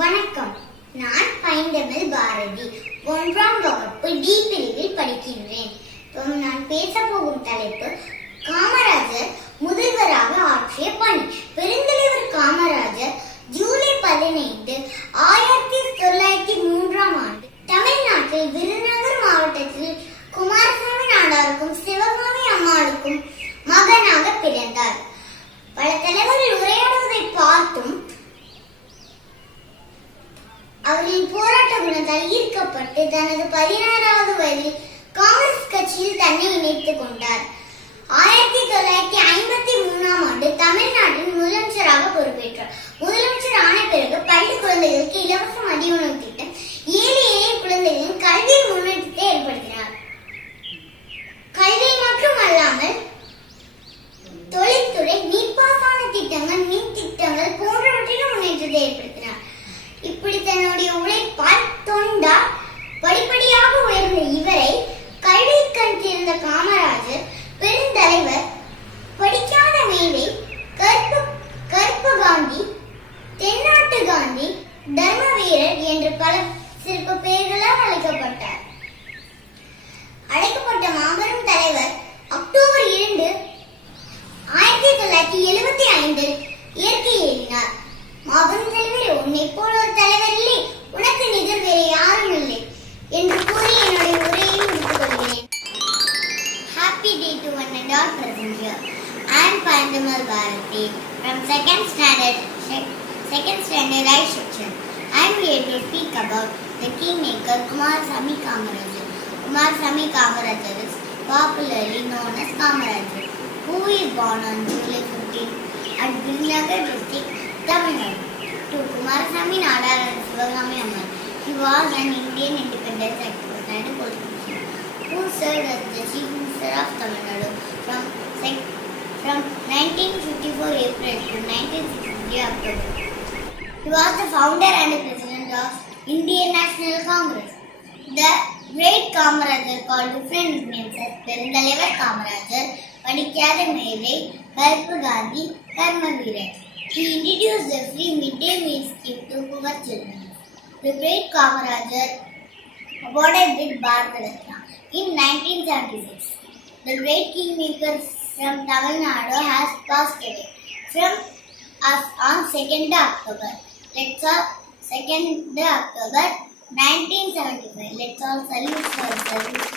வணக்கம். நான் பைந்தமிழ் பாரதி 1ஆம் வகுப்பு டி பிரிவில் படிக்கின்றேன். நான் பேசப்போகும் தலைப்பு காமராஜர் முதல்வராக ஆற்றிய பணி. பெருந்தலைவர் காமராஜர் ஜூலை 15, 1903ஆம் ஆண்டு தமிழ்நாட்டில் விருதுநகர் மாவட்டத்தில் குமாரசாமி நாடாருக்கும் சிவகாமி அம்மாளுக்கும் மகனாக பிறந்தார். பல தலைவர்கள் உரையாடுவதை பார்த்தும் அவரின் போராட்ட குணத்தால் ஈர்க்கப்பட்டு தனது 16வது வயதில் காங்கிரஸ் கட்சியில் தன்னை இணைத்துக் கொண்டார். 1953ஆம் ஆண்டு தமிழ்நாட்டின் முதலமைச்சராக பொறுப்பேற்றார். முதலமைச்சர் ஆன பிறகு பள்ளி குழந்தைகளுக்கு இலவச மதிய உணவு திட்டம், ஏழை எளிய குழந்தைகளின் கல்வியில் முன்னேற்றத்தை ஏற்படுத்தினார். கல்வி மட்டுமல்லாமல் தொழில்துறை, நீர்ப்பாசன திட்டங்கள், மின் திட்டங்கள் போன்றவற்றிலும் முன்னேற்றத்தை ஏற்படுத்தினார். இப்படி தன்னுடைய உழைப்பால் தொண்டால் படிப்படியாக உயர்ந்த இவரை கல்வி கண் திறந்த காமராஜர் பெருந்தலைவர், படிக்காத மேதை, கருப்பு காந்தி, தென்னாட்டு காந்தி, தர்ம வீரர் என்று பல சிறப்பு பெயர்களால் அழைக்கப்பட்டார். அழைக்கப்பட்ட மாபெரும் தலைவர் அக்டோபர் 2, 1975 இயற்கை ஏறினார். மாபெரும் தலைவர், உன்னை போல ஒரு தலைவர் இல்லை, உனக்கு நிகர் வேறு யாரும் இல்லை என்று கூறி என்னுடைய உரையை முடித்துக் கொள்கிறேன். Happy day to one and all present here. I am Payandammal Bharati from second standard I section. I am here to speak about the kingmaker Kumarasamy Kamarajar. Kumarasamy Kamarajar is popularly known as Kamarajar, who is born on July 15 at Virudunagar district, Tamil Nadu, to Kumarasamy Nadar and Sivagami Ammal. He was an Indian independence activist and a politician who served as the Chief Minister of Tamil Nadu from 1954 April to 1963 October. He was the founder and president of Indian National Congress. The great Kamarajar called different names as Perundalavar Kamarajar, படிக்காத மேதை, கருப்பு காந்தி, தர்ம வீரர். He introduced the free midday meal scheme to poor children. The great Kamarajar awarded with Bharat Ratna in 1976. The great kingmaker from Tamil Nadu has passed away from us on 2nd October. 2nd October 1975. Let's all salute for service.